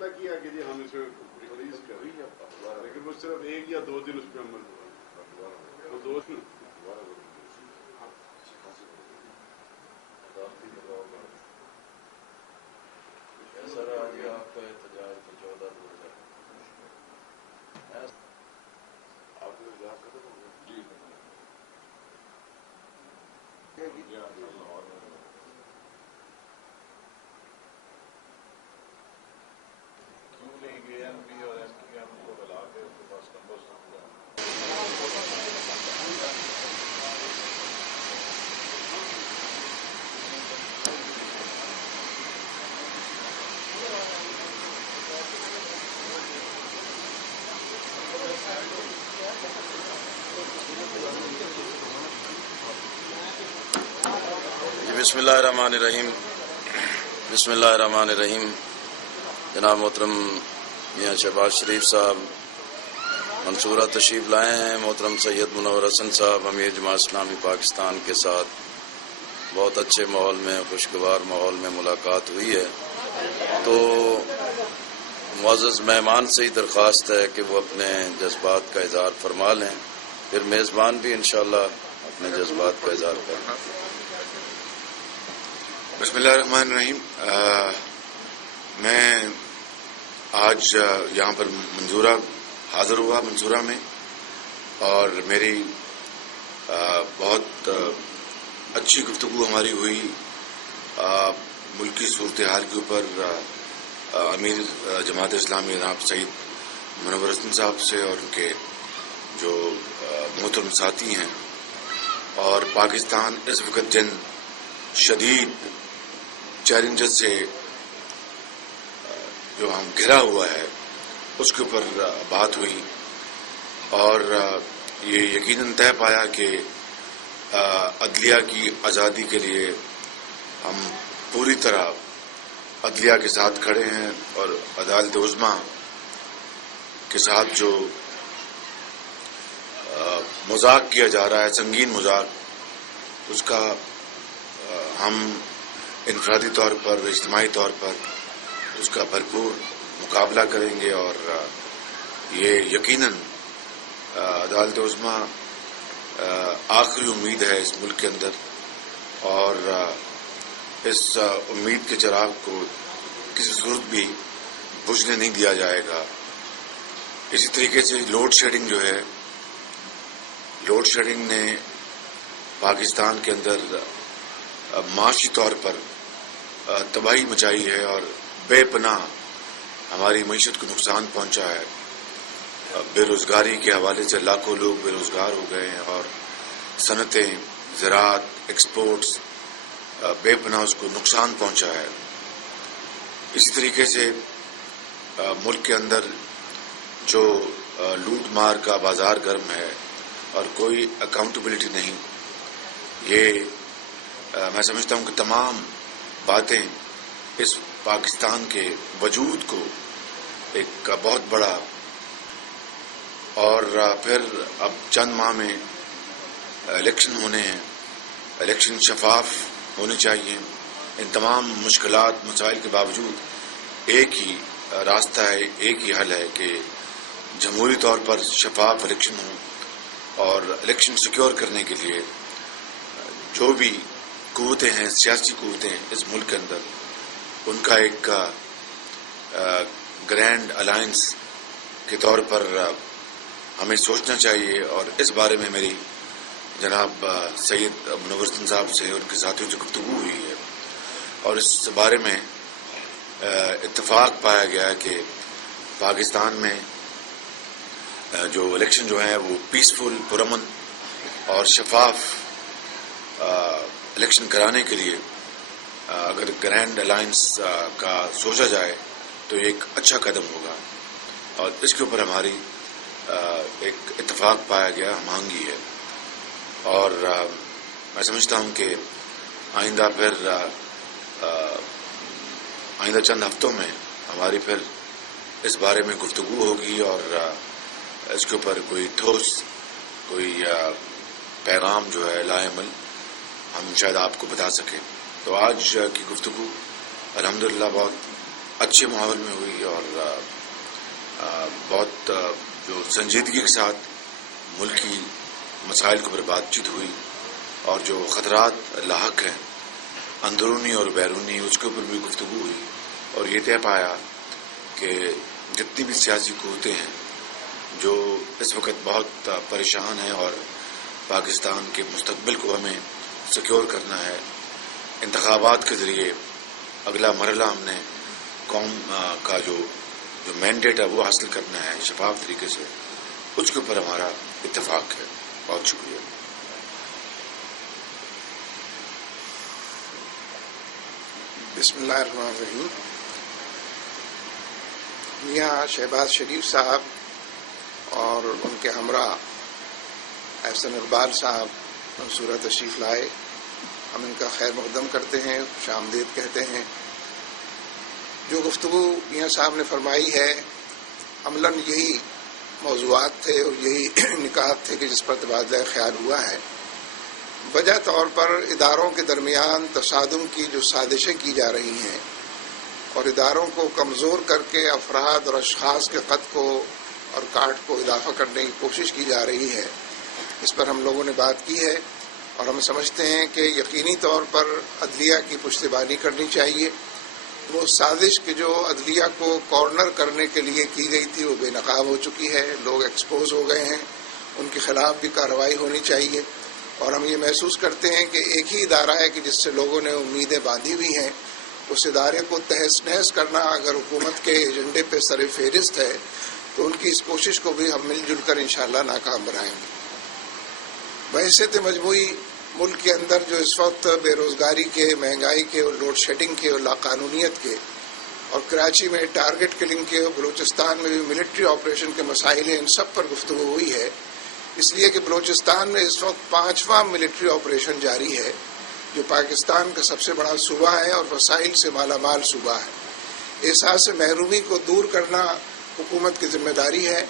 فیصلہ کیا کہ جی ہم اسے ریلیز کریں، لیکن وہ صرف 1 یا 2 دن اس پہ عمل ہوا، وہ 2 دن سر آج آپ کا احتجاج تو 14 آپ نے احتجاج ختم ہو گیا جی کیوں نہیں گئے ایم پی اور ایم پی ایم کو بلا کے ان کے پاس نمبر بسم اللہ الرحمن الرحیم بسم اللہ الرحمن الرحیم جناب محترم میاں شہباز شریف صاحب منصورہ تشریف لائے ہیں. محترم سید منور حسن صاحب امیر جماعت اسلامی پاکستان کے ساتھ بہت اچھے ماحول میں خوشگوار ماحول میں ملاقات ہوئی ہے. تو معزز مہمان سے ہی درخواست ہے کہ وہ اپنے جذبات کا اظہار فرما لیں، پھر میزبان بھی انشاءاللہ اپنے جذبات کا اظہار کریں. بسم اللہ الرحمن الرحیم. میں آج یہاں پر منصورہ حاضر ہوا منصورہ میں، اور میری بہت اچھی گفتگو ہماری ہوئی ملکی صورتحال کے اوپر امیر جماعت اسلامی جناب سید منور حسن صاحب سے اور ان کے جو محترم ساتھی ہیں. اور پاکستان اس وقت جن شدید چیلنجز سے جو ہم گھرا ہوا ہے اس کے اوپر بات ہوئی، اور یہ یقیناً طے پایا کہ عدلیہ کی آزادی کے لیے ہم پوری طرح عدلیہ کے ساتھ کھڑے ہیں، اور عدالت عظمیٰ کے ساتھ جو مذاق کیا جا رہا ہے، سنگین مذاق، اس کا ہم انفرادی طور پر اجتماعی طور پر اس کا بھرپور مقابلہ کریں گے. اور یہ یقیناً عدالت عظمیٰ آخری امید ہے اس ملک کے اندر، اور اس امید کے چراغ کو کسی صورت بھی بجھنے نہیں دیا جائے گا. اسی طریقے سے لوڈ شیڈنگ جو ہے، لوڈ شیڈنگ نے پاکستان کے اندر معاشی طور پر تباہی مچائی ہے اور بے پناہ ہماری معیشت کو نقصان پہنچا ہے. بے روزگاری کے حوالے سے لاکھوں لوگ بے روزگار ہو گئے ہیں، اور صنعتیں، زراعت، ایکسپورٹس بے پناہ اس کو نقصان پہنچا ہے. اسی طریقے سے ملک کے اندر جو لوٹ مار کا بازار گرم ہے اور کوئی اکاؤنٹیبلٹی نہیں، یہ میں سمجھتا ہوں کہ تمام باتیں اس پاکستان کے وجود کو ایک بہت بڑا، اور پھر اب چند ماہ میں الیکشن ہونے ہیں، الیکشن شفاف ہونے چاہیے. ان تمام مشکلات مسائل کے باوجود ایک ہی راستہ ہے، ایک ہی حل ہے کہ جمہوری طور پر شفاف الیکشن ہوں، اور الیکشن سیکیور کرنے کے لیے جو بھی قوتیں ہیں، سیاسی قوتیں اس ملک کے اندر، ان کا ایک گرینڈ الائنس کے طور پر ہمیں سوچنا چاہیے. اور اس بارے میں میری جناب سید منور حسن صاحب سے اور ان کے ساتھیوں سے گفتگو ہوئی ہے، اور اس بارے میں اتفاق پایا گیا کہ پاکستان میں جو الیکشن جو ہیں وہ پیسفل، پرامن اور شفاف الیکشن کرانے کے لیے اگر گرینڈ الائنس کا سوچا جائے تو یہ ایک اچھا قدم ہوگا. اور اس کے اوپر ہماری ایک اتفاق پایا گیا، ہمانگی ہے. اور میں سمجھتا ہوں کہ آئندہ چند ہفتوں میں ہماری پھر اس بارے میں گفتگو ہوگی، اور اس کے اوپر کوئی ٹھوس پیغام جو ہے لائعمل ہم شاید آپ کو بتا سکیں. تو آج کی گفتگو الحمدللہ بہت अच्छे माहौल में हुई और बहुत जो संजीदगी के साथ मुल्की मसाइल के ऊपर बातचीत हुई और जो खतरात लाहक हैं अंदरूनी और बैरूनी उसके ऊपर भी गुफ्तगू हुई और ये तय पाया कि जितनी भी सियासी क़ुव्वतें हैं जो इस वक्त बहुत परेशान हैं और पाकिस्तान के मुस्तकबिल को हमें सिक्योर करना है, इंतखाबात के ज़रिए अगला मरहला हमने कौम का जो मैंडेट है वो हासिल करना है शफाफ तरीके से, उसके ऊपर हमारा इत्तेफाक है। बहुत शुक्रिया। बिस्मिल्लाहिर्रहमानिर्रहीम। मियां शहबाज शरीफ साहब और उनके हमरा एहसन इकबाल साहब मंसूरा तशरीफ लाए, हम इनका खैर मकदम करते हैं, खुशामदीद कहते हैं। जो गुफ्तगू मियां साहब ने फरमाई है अमलन यही मौज़ूआत थे और यही निकात थे कि जिस पर तबादला ख्याल हुआ है। वजह तौर पर इदारों के दरमियान तसादुम की जो साजिशें की जा रही हैं और इदारों को कमज़ोर करके अफराद और अशख़ास के क़द को और काट को इजाफा करने की कोशिश की जा रही है, इस पर हम लोगों ने बात की है और हम समझते हैं कि यकीनी तौर पर अदलिया की पुश्तबानी करनी चाहिए। वो साजिश कि जो अदलिया को कॉर्नर करने के लिए की गई थी वो बेनकाब हो चुकी है, लोग एक्सपोज हो गए हैं, उनके खिलाफ भी कार्रवाई होनी चाहिए। और हम ये महसूस करते हैं कि एक ही इदारा है कि जिससे लोगों ने उम्मीदें बांधी हुई हैं, उस इदारे को तहस नहस करना अगर हुकूमत के एजेंडे पे सर फेहरिस्त है तो उनकी इस कोशिश को भी हम मिलजुल कर इंशाअल्लाह नाकाम बनाएंगे। बहैसियत मजमूई मुल्क के अंदर जो इस वक्त बेरोजगारी के, महंगाई के और लोड शेडिंग के और लाकानूनियत के और कराची में टारगेट किलिंग के और बलूचिस्तान में भी मिलिट्री ऑपरेशन के मसाइल हैं, इन सब पर गुफ्तगू हुई है। इसलिए कि बलूचिस्तान में इस वक्त 5वां मिलिट्री ऑपरेशन जारी है जो पाकिस्तान का सबसे बड़ा सूबा है और वसाइल से मालामाल सूबा है। एहसास महरूमी को दूर करना हुकूमत की जिम्मेदारी है।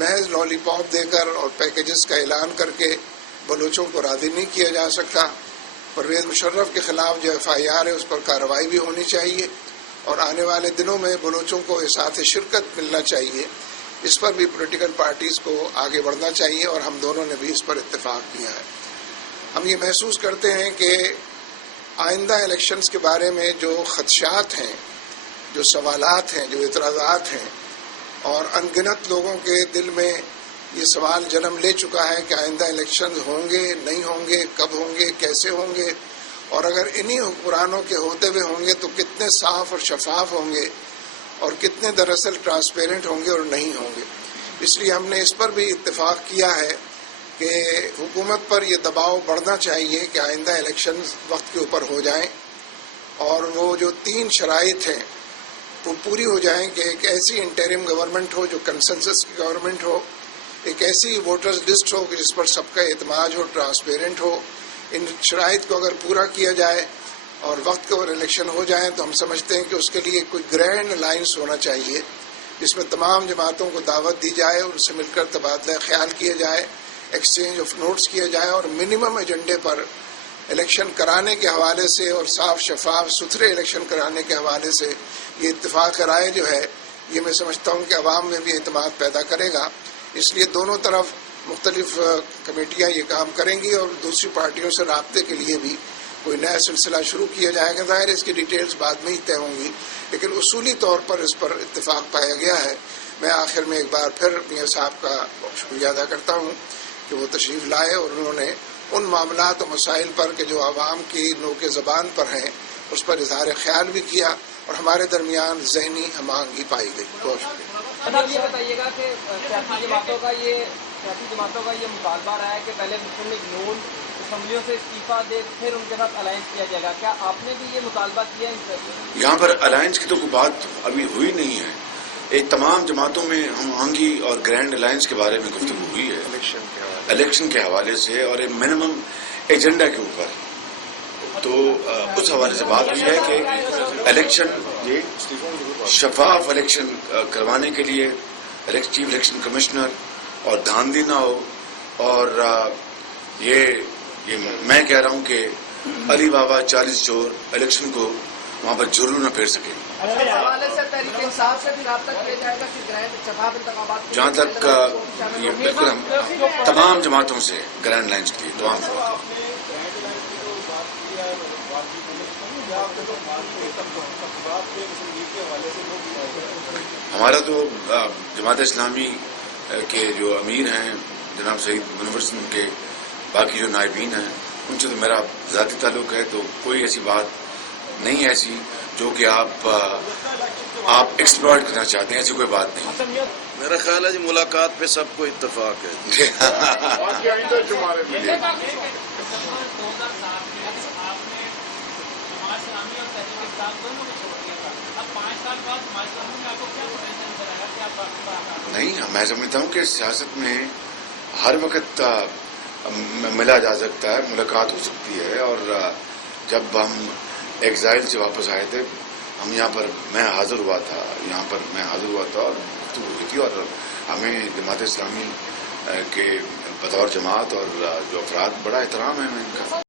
महज लॉलीपॉप देकर और पैकेजेस का ऐलान करके बलूचों को राज़ी नहीं किया जा सकता। परवेज़ मुशर्रफ के खिलाफ जो FIR है उस पर कार्रवाई भी होनी चाहिए और आने वाले दिनों में बलूचों को एहसास शिरकत मिलना चाहिए। इस पर भी पॉलिटिकल पार्टीज़ को आगे बढ़ना चाहिए और हम दोनों ने भी इस पर इत्तेफाक किया है। हम ये महसूस करते हैं कि आइंदा इलेक्शंस के बारे में जो खदशात हैं, जो सवालात हैं, जो इतराज़ात हैं और अनगिनत लोगों के दिल में ये सवाल जन्म ले चुका है कि आइंदा इलेक्शंस होंगे, नहीं होंगे, कब होंगे, कैसे होंगे और अगर इन्हीं हुक्मरानों के होते हुए होंगे तो कितने साफ और शफाफ होंगे और कितने दरअसल ट्रांसपेरेंट होंगे और नहीं होंगे। इसलिए हमने इस पर भी इत्तेफाक किया है कि हुकूमत पर यह दबाव बढ़ना चाहिए कि आइंदा इलेक्शन वक्त के ऊपर हो जाएं और वो जो 3 शराइत हैं वो पूरी हो जाएं कि एक ऐसी इंटरिम गवर्नमेंट हो जो कंसेंसस की गवर्नमेंट हो, एक ऐसी वोटर्स लिस्ट हो कि जिस पर सबका एतमाद हो, ट्रांसपेरेंट हो। इन शराइत को अगर पूरा किया जाए और वक्त के और इलेक्शन हो जाए तो हम समझते हैं कि उसके लिए कोई ग्रैंड अलायंस होना चाहिए जिसमें तमाम जमातों को दावत दी जाए, उनसे मिलकर तबादला ख्याल किया जाए, एक्सचेंज ऑफ नोट्स किया जाए और मिनिमम एजेंडे पर इलेक्शन कराने के हवाले से और साफ शफाफ सुथरे इलेक्शन कराने के हवाले से ये इत्तेफाक राय जो है ये मैं समझता हूँ कि अवाम में भी एतमाद पैदा करेगा। इसलिए दोनों तरफ मुख्तलिफ कमेटियाँ ये काम करेंगी और दूसरी पार्टियों से राब्ते के लिए भी कोई नया सिलसिला शुरू किया जाएगा। ज़ाहिर है इसकी डिटेल्स बाद में ही तय होंगी, लेकिन उसूली तौर पर इस पर इत्तेफाक पाया गया है। मैं आखिर में एक बार फिर मियां साहब का शुक्रिया अदा करता हूँ कि वो तशरीफ़ लाए और उन्होंने उन मामलात और मसाइल पर कि जो आवाम की नोके ज़बान पर हैं उस पर इज़हार ख्याल भी किया और हमारे दरमियान ज़हनी हम आहंगी पाई गई। बहुत शुक्रिया। ये बताइएगा कि सियासी जमातों का ये मुतालबा रहा है कि पहले मुस्लिम लीग नून असम्बलियों से इस्तीफा दे फिर उनके साथ अलायंस किया जाएगा, क्या आपने भी ये मुतालबा किया है? यहाँ पर अलायंस की तो कोई बात अभी हुई नहीं है। एक तमाम जमातों में हम आहंगी और ग्रैंड अलायंस के बारे में गुफ्तगू हुई है इलेक्शन के हवाले से और एक मिनिमम एजेंडा के ऊपर। तो उस हवाले से बात हुई है कि इलेक्शन शफाफ इलेक्शन करवाने के लिए चीफ इलेक्शन कमिश्नर और धांधली ना हो और ये मैं कह रहा हूँ कि अली बाबा 40 चोर इलेक्शन को वहाँ पर जुर्म न फेर सके। اس حوالے سے تحریک انصاف سے بھی رابطہ کیا جائے گا کہ گرینڈ شفاف انتخابات جہاں تک یہ بالکل ہم تمام جماعتوں سے گرینڈ لائنز کی تمام جماعتوں ہمارا تو جماعت اسلامی کے جو امیر ہیں جناب سعید منور سنگھ کے باقی جو نائبین ہیں ان سے تو میرا ذاتی تعلق ہے، تو کوئی ایسی بات نہیں ایسی جو کہ آپ ایکسپلوئٹ کرنا چاہتے ہیں، ایسی کوئی بات نہیں۔ میرا خیال ہے جی ملاقات پہ سب کو اتفاق ہے۔ باقی آئندہ شمارے میں نہیں، میں سمجھتا ہوں کہ سیاست میں ہر وقت ملا جا سکتا ہے، ملاقات ہو سکتی ہے، اور جب ہم ایگزائل سے واپس آئے تھے ہم یہاں پر میں حاضر ہوا تھا اور گفتگو ہوئی تھی، اور ہمیں جماعت اسلامی کے بطور جماعت اور جو افراد بڑا احترام ہے ان کا۔